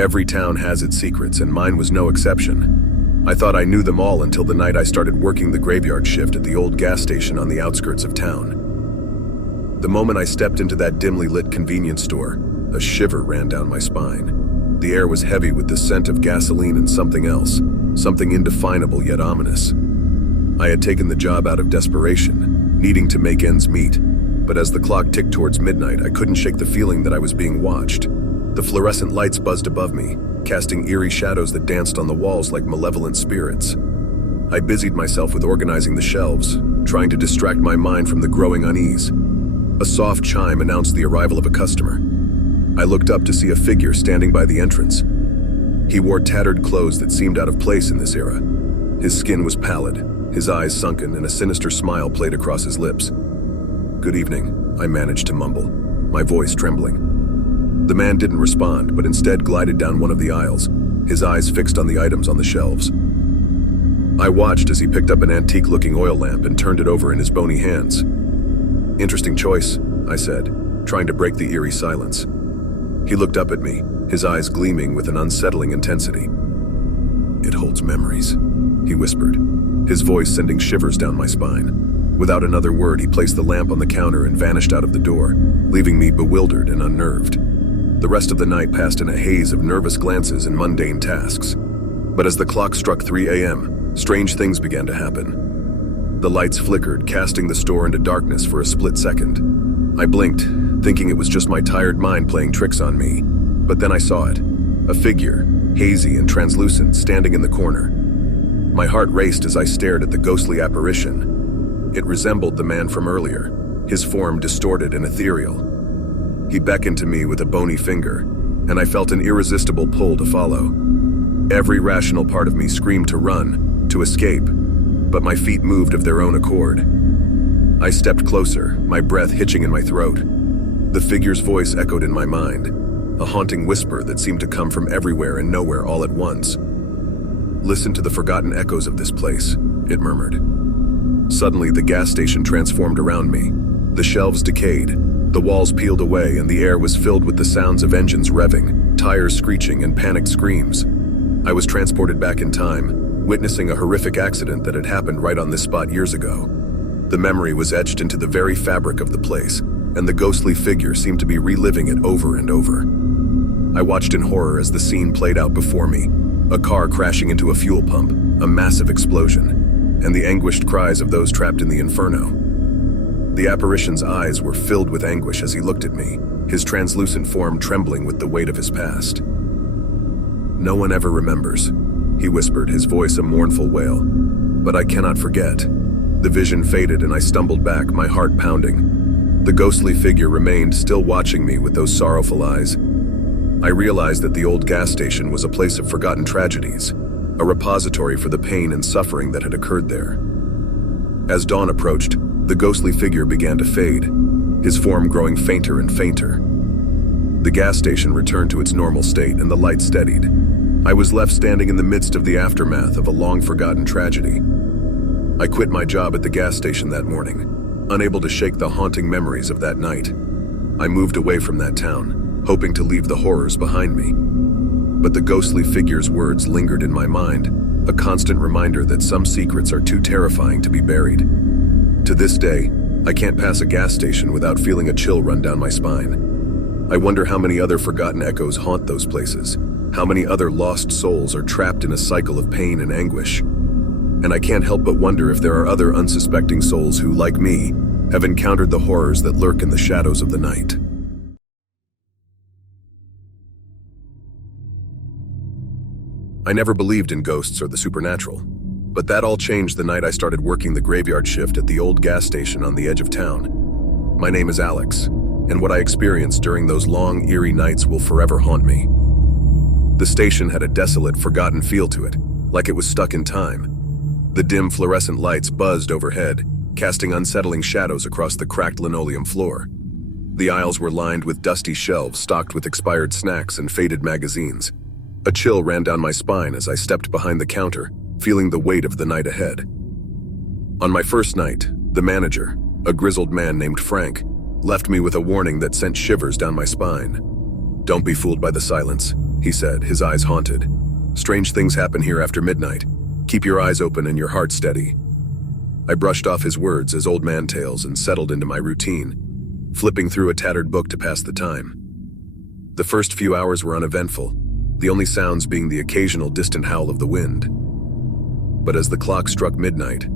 Every town has its secrets, and mine was no exception. I thought I knew them all until the night I started working the graveyard shift at the old gas station on the outskirts of town. The moment I stepped into that dimly lit convenience store, a shiver ran down my spine. The air was heavy with the scent of gasoline and something else, something indefinable yet ominous. I had taken the job out of desperation, needing to make ends meet, but as the clock ticked towards midnight, I couldn't shake the feeling that I was being watched. The fluorescent lights buzzed above me, casting eerie shadows that danced on the walls like malevolent spirits. I busied myself with organizing the shelves, trying to distract my mind from the growing unease. A soft chime announced the arrival of a customer. I looked up to see a figure standing by the entrance. He wore tattered clothes that seemed out of place in this era. His skin was pallid, his eyes sunken, and a sinister smile played across his lips. "Good evening," I managed to mumble, my voice trembling. The man didn't respond, but instead glided down one of the aisles, his eyes fixed on the items on the shelves. I watched as he picked up an antique-looking oil lamp and turned it over in his bony hands. "Interesting choice," I said, trying to break the eerie silence. He looked up at me, his eyes gleaming with an unsettling intensity. "It holds memories," he whispered, his voice sending shivers down my spine. Without another word, he placed the lamp on the counter and vanished out of the door, leaving me bewildered and unnerved. The rest of the night passed in a haze of nervous glances and mundane tasks. But as the clock struck 3 a.m., strange things began to happen. The lights flickered, casting the store into darkness for a split second. I blinked, thinking it was just my tired mind playing tricks on me. But then I saw it, a figure, hazy and translucent, standing in the corner. My heart raced as I stared at the ghostly apparition. It resembled the man from earlier, his form distorted and ethereal. He beckoned to me with a bony finger, and I felt an irresistible pull to follow. Every rational part of me screamed to run, to escape, but my feet moved of their own accord. I stepped closer, my breath hitching in my throat. The figure's voice echoed in my mind, a haunting whisper that seemed to come from everywhere and nowhere all at once. "Listen to the forgotten echoes of this place," it murmured. Suddenly, the gas station transformed around me. The shelves decayed, the walls peeled away, and the air was filled with the sounds of engines revving, tires screeching, and panicked screams. I was transported back in time, witnessing a horrific accident that had happened right on this spot years ago. The memory was etched into the very fabric of the place, and the ghostly figure seemed to be reliving it over and over. I watched in horror as the scene played out before me, a car crashing into a fuel pump, a massive explosion, and the anguished cries of those trapped in the inferno. The apparition's eyes were filled with anguish as he looked at me, his translucent form trembling with the weight of his past. "No one ever remembers," he whispered, his voice a mournful wail. "But I cannot forget." The vision faded and I stumbled back, my heart pounding. The ghostly figure remained, still watching me with those sorrowful eyes. I realized that the old gas station was a place of forgotten tragedies, a repository for the pain and suffering that had occurred there. As dawn approached, the ghostly figure began to fade, his form growing fainter and fainter. The gas station returned to its normal state and the light steadied. I was left standing in the midst of the aftermath of a long-forgotten tragedy. I quit my job at the gas station that morning, unable to shake the haunting memories of that night. I moved away from that town, hoping to leave the horrors behind me. But the ghostly figure's words lingered in my mind, a constant reminder that some secrets are too terrifying to be buried. To this day, I can't pass a gas station without feeling a chill run down my spine. I wonder how many other forgotten echoes haunt those places, how many other lost souls are trapped in a cycle of pain and anguish. And I can't help but wonder if there are other unsuspecting souls who, like me, have encountered the horrors that lurk in the shadows of the night. I never believed in ghosts or the supernatural, but that all changed the night I started working the graveyard shift at the old gas station on the edge of town. My name is Alex, and what I experienced during those long, eerie nights will forever haunt me. The station had a desolate, forgotten feel to it, like it was stuck in time. The dim fluorescent lights buzzed overhead, casting unsettling shadows across the cracked linoleum floor. The aisles were lined with dusty shelves stocked with expired snacks and faded magazines. A chill ran down my spine as I stepped behind the counter, feeling the weight of the night ahead. On my first night, the manager, a grizzled man named Frank, left me with a warning that sent shivers down my spine. "Don't be fooled by the silence. he said, his eyes haunted. "Strange things happen here after midnight. Keep your eyes open and your heart steady." I brushed off his words as old man tales and settled into my routine, flipping through a tattered book to pass the time. The first few hours were uneventful, the only sounds being the occasional distant howl of the wind. But as the clock struck midnight,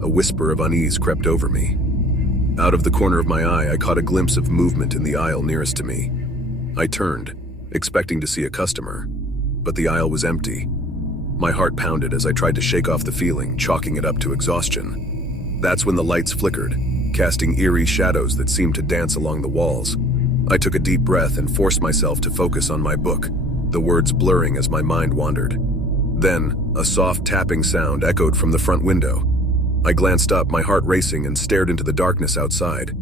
a whisper of unease crept over me. Out of the corner of my eye, I caught a glimpse of movement in the aisle nearest to me. I turned, expecting to see a customer, but the aisle was empty. My heart pounded as I tried to shake off the feeling, chalking it up to exhaustion. That's when the lights flickered, casting eerie shadows that seemed to dance along the walls. I took a deep breath and forced myself to focus on my book, the words blurring as my mind wandered. Then, a soft tapping sound echoed from the front window. I glanced up, my heart racing, and stared into the darkness outside.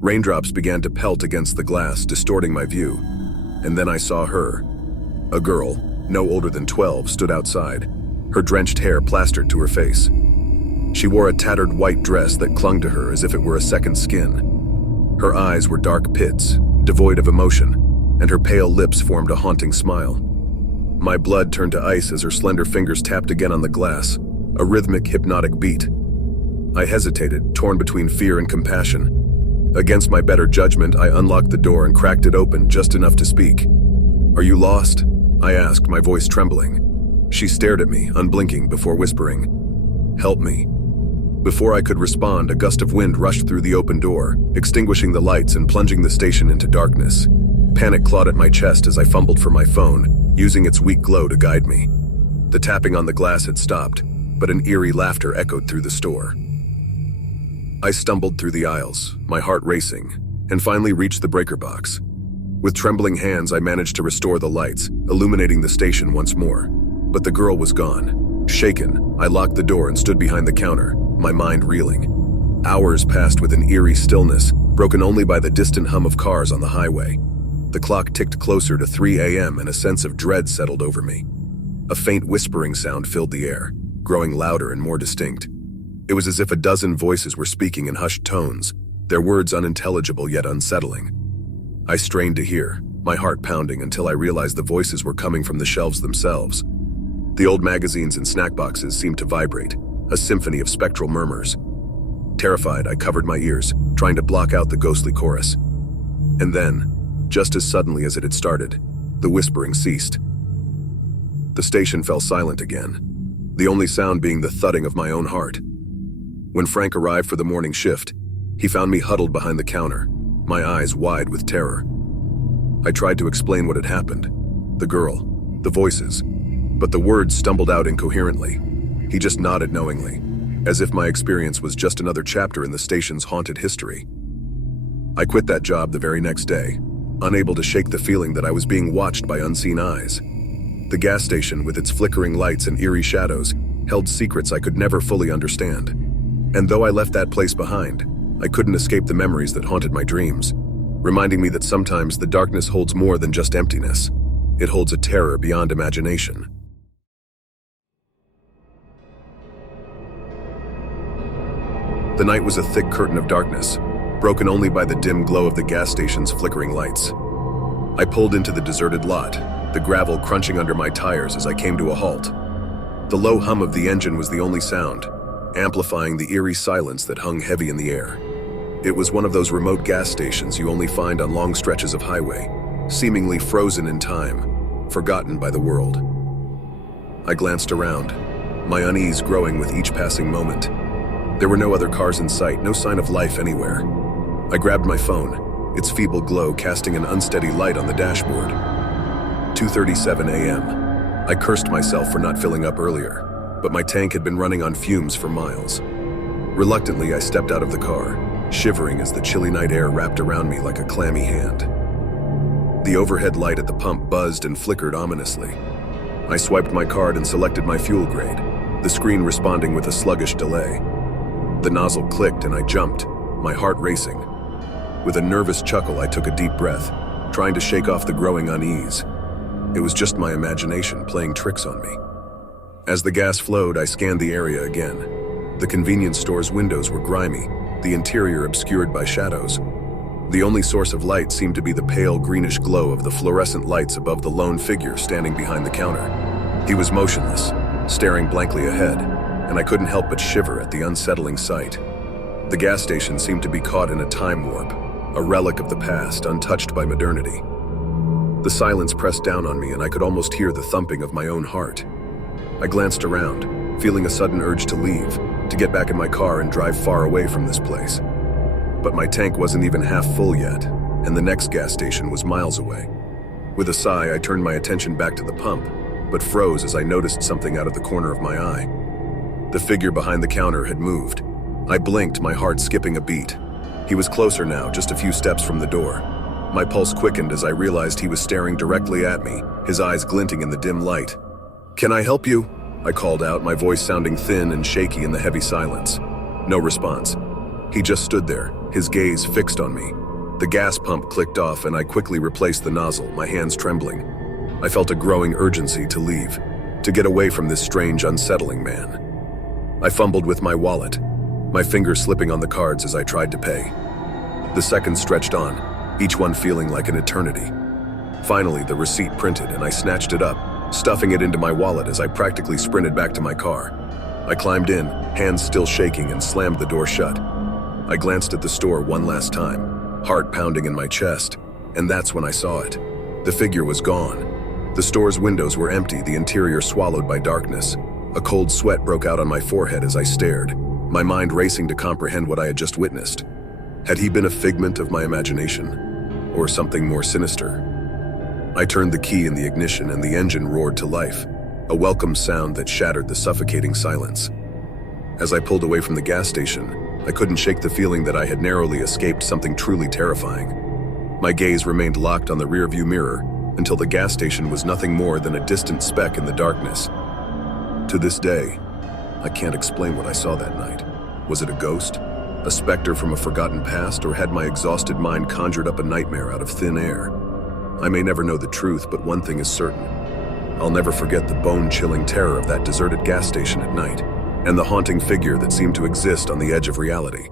Raindrops began to pelt against the glass, distorting my view. And then I saw her. A girl, no older than 12, stood outside, her drenched hair plastered to her face. She wore a tattered white dress that clung to her as if it were a second skin. Her eyes were dark pits, devoid of emotion, and her pale lips formed a haunting smile. My blood turned to ice as her slender fingers tapped again on the glass, a rhythmic, hypnotic beat. I hesitated, torn between fear and compassion. Against my better judgment, I unlocked the door and cracked it open just enough to speak. "Are you lost?" I asked, my voice trembling. She stared at me, unblinking, before whispering, "Help me." Before I could respond, a gust of wind rushed through the open door, extinguishing the lights and plunging the station into darkness. Panic clawed at my chest as I fumbled for my phone, using its weak glow to guide me. The tapping on the glass had stopped, but an eerie laughter echoed through the store. I stumbled through the aisles, my heart racing, and finally reached the breaker box. With trembling hands, I managed to restore the lights, illuminating the station once more. But the girl was gone. Shaken, I locked the door and stood behind the counter, my mind reeling. Hours passed with an eerie stillness, broken only by the distant hum of cars on the highway. The clock ticked closer to 3 a.m. and a sense of dread settled over me. A faint whispering sound filled the air, growing louder and more distinct. It was as if a dozen voices were speaking in hushed tones, their words unintelligible yet unsettling. I strained to hear, my heart pounding until I realized the voices were coming from the shelves themselves. The old magazines and snack boxes seemed to vibrate, a symphony of spectral murmurs. Terrified, I covered my ears, trying to block out the ghostly chorus. And then, just as suddenly as it had started, the whispering ceased. The station fell silent again, the only sound being the thudding of my own heart. When Frank arrived for the morning shift, he found me huddled behind the counter, my eyes wide with terror. I tried to explain what had happened, the girl, the voices, but the words stumbled out incoherently. He just nodded knowingly, as if my experience was just another chapter in the station's haunted history. I quit that job the very next day, unable to shake the feeling that I was being watched by unseen eyes. The gas station, with its flickering lights and eerie shadows, held secrets I could never fully understand. And though I left that place behind, I couldn't escape the memories that haunted my dreams, reminding me that sometimes the darkness holds more than just emptiness. It holds a terror beyond imagination. The night was a thick curtain of darkness, broken only by the dim glow of the gas station's flickering lights. I pulled into the deserted lot, the gravel crunching under my tires as I came to a halt. The low hum of the engine was the only sound, amplifying the eerie silence that hung heavy in the air. It was one of those remote gas stations you only find on long stretches of highway, seemingly frozen in time, forgotten by the world. I glanced around, my unease growing with each passing moment. There were no other cars in sight, no sign of life anywhere. I grabbed my phone, its feeble glow casting an unsteady light on the dashboard. 2:37 a.m. I cursed myself for not filling up earlier, but my tank had been running on fumes for miles. Reluctantly, I stepped out of the car, shivering as the chilly night air wrapped around me like a clammy hand. The overhead light at the pump buzzed and flickered ominously. I swiped my card and selected my fuel grade, the screen responding with a sluggish delay. The nozzle clicked and I jumped, my heart racing. With a nervous chuckle, I took a deep breath, trying to shake off the growing unease. It was just my imagination playing tricks on me. As the gas flowed, I scanned the area again. The convenience store's windows were grimy, the interior obscured by shadows. The only source of light seemed to be the pale greenish glow of the fluorescent lights above the lone figure standing behind the counter. He was motionless, staring blankly ahead, and I couldn't help but shiver at the unsettling sight. The gas station seemed to be caught in a time warp, a relic of the past, untouched by modernity. The silence pressed down on me, and I could almost hear the thumping of my own heart. I glanced around, feeling a sudden urge to leave, to get back in my car and drive far away from this place. But my tank wasn't even half full yet, and the next gas station was miles away. With a sigh, I turned my attention back to the pump, but froze as I noticed something out of the corner of my eye. The figure behind the counter had moved. I blinked, my heart skipping a beat. He was closer now, just a few steps from the door. My pulse quickened as I realized he was staring directly at me, his eyes glinting in the dim light. "Can I help you?" I called out, my voice sounding thin and shaky in the heavy silence. No response. He just stood there, his gaze fixed on me. The gas pump clicked off and I quickly replaced the nozzle, my hands trembling. I felt a growing urgency to leave, to get away from this strange, unsettling man. I fumbled with my wallet, my fingers slipping on the cards as I tried to pay. The seconds stretched on, each one feeling like an eternity. Finally, the receipt printed and I snatched it up, stuffing it into my wallet as I practically sprinted back to my car. I climbed in, hands still shaking, and slammed the door shut. I glanced at the store one last time, heart pounding in my chest, and that's when I saw it. The figure was gone. The store's windows were empty, the interior swallowed by darkness. A cold sweat broke out on my forehead as I stared, my mind racing to comprehend what I had just witnessed. Had he been a figment of my imagination, or something more sinister? I turned the key in the ignition and the engine roared to life, a welcome sound that shattered the suffocating silence. As I pulled away from the gas station, I couldn't shake the feeling that I had narrowly escaped something truly terrifying. My gaze remained locked on the rearview mirror until the gas station was nothing more than a distant speck in the darkness. To this day, I can't explain what I saw that night. Was it a ghost? A specter from a forgotten past, or had my exhausted mind conjured up a nightmare out of thin air? I may never know the truth, but one thing is certain. I'll never forget the bone-chilling terror of that deserted gas station at night, and the haunting figure that seemed to exist on the edge of reality.